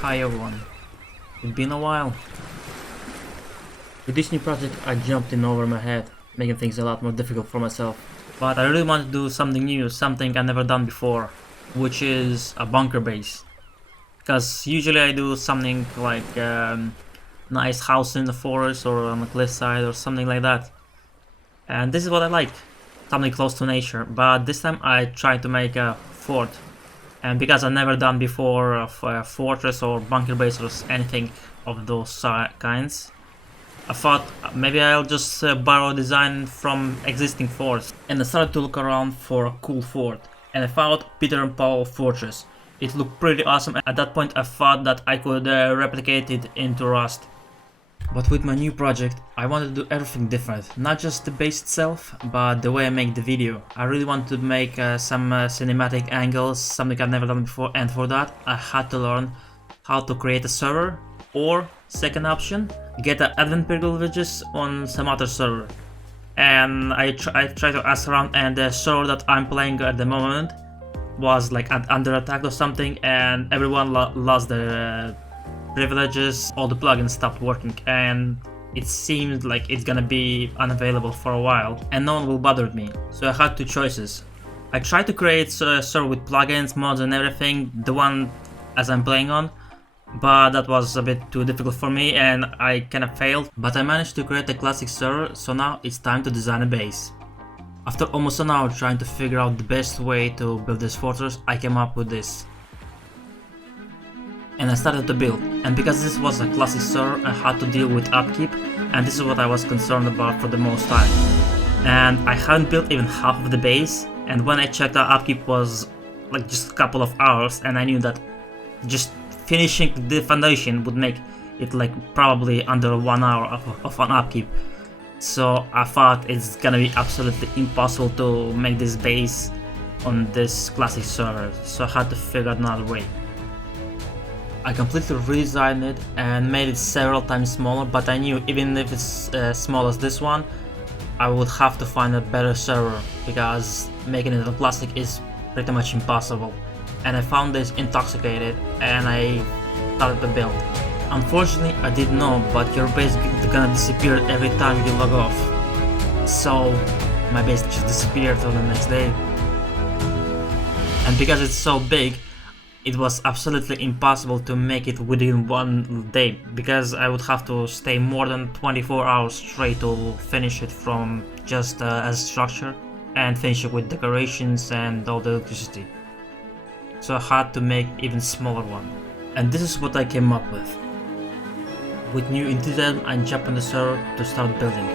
Hi everyone, it's been a while. With this new project I jumped in over my head, making things a lot more difficult for myself. But I really want to do something new, something I've never done before, which is a bunker base. Because usually I do something like nice house in the forest or on the cliffside or something like that. And this is what I like, something close to nature. But this time I tried to make a fort. And because I've never done before of a fortress or bunker base or anything of those kinds, I thought maybe I'll just borrow design from existing forts. And I started to look around for a cool fort. And I found Peter and Paul Fortress. It looked pretty awesome. At that point I thought that I could replicate it into Rust. But with my new project, I wanted to do everything different. Not just the base itself, but the way I make the video. I really wanted to make some cinematic angles, something I've never done before, and for that I had to learn how to create a server, or second option, get advent privileges on some other server. And I tried to ask around, and the server that I'm playing at the moment was like under attack or something, and everyone lost their privileges, all the plugins stopped working, and it seemed like it's gonna be unavailable for a while and no one will bother me. So I had two choices. I tried to create a server with plugins, mods and everything, the one as I'm playing on, but that was a bit too difficult for me and I kinda failed. But I managed to create a classic server, so now it's time to design a base. After almost an hour trying to figure out the best way to build this fortress, I came up with this. And I started to build, and because this was a classic server I had to deal with upkeep, and this is what I was concerned about for the most time. And I hadn't built even half of the base, and when I checked out, upkeep was like just a couple of hours, and I knew that just finishing the foundation would make it like probably under 1 hour of an upkeep. So I thought it's gonna be absolutely impossible to make this base on this classic server, so I had to figure out another way. I completely redesigned it and made it several times smaller, but I knew even if it's small as this one, I would have to find a better server because making it a classic is pretty much impossible. And I found this intoxicated and I started to build. Unfortunately I didn't know, but your base is gonna disappear every time you log off. So my base just disappeared till the next day. And because it's so big, it was absolutely impossible to make it within one day, because I would have to stay more than 24 hours straight to finish it from just as a structure and finish it with decorations and all the electricity. So I had to make even smaller one. And this is what I came up with. With new enthusiasm I jumped on the server to start building.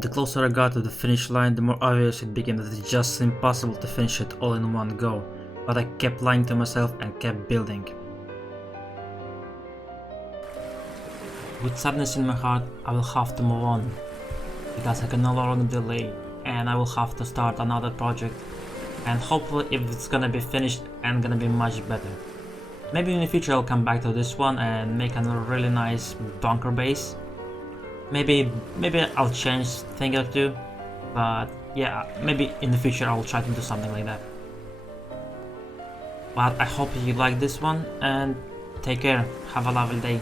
The closer I got to the finish line, the more obvious it became that it's just impossible to finish it all in one go, but I kept lying to myself and kept building. With sadness in my heart, I will have to move on, because I can no longer delay, and I will have to start another project, and hopefully if it's gonna be finished and gonna be much better. Maybe in the future I'll come back to this one and make a really nice bunker base. Maybe I'll change thing or two, but yeah, maybe in the future I'll try to do something like that. But I hope you like this one, and take care, have a lovely day.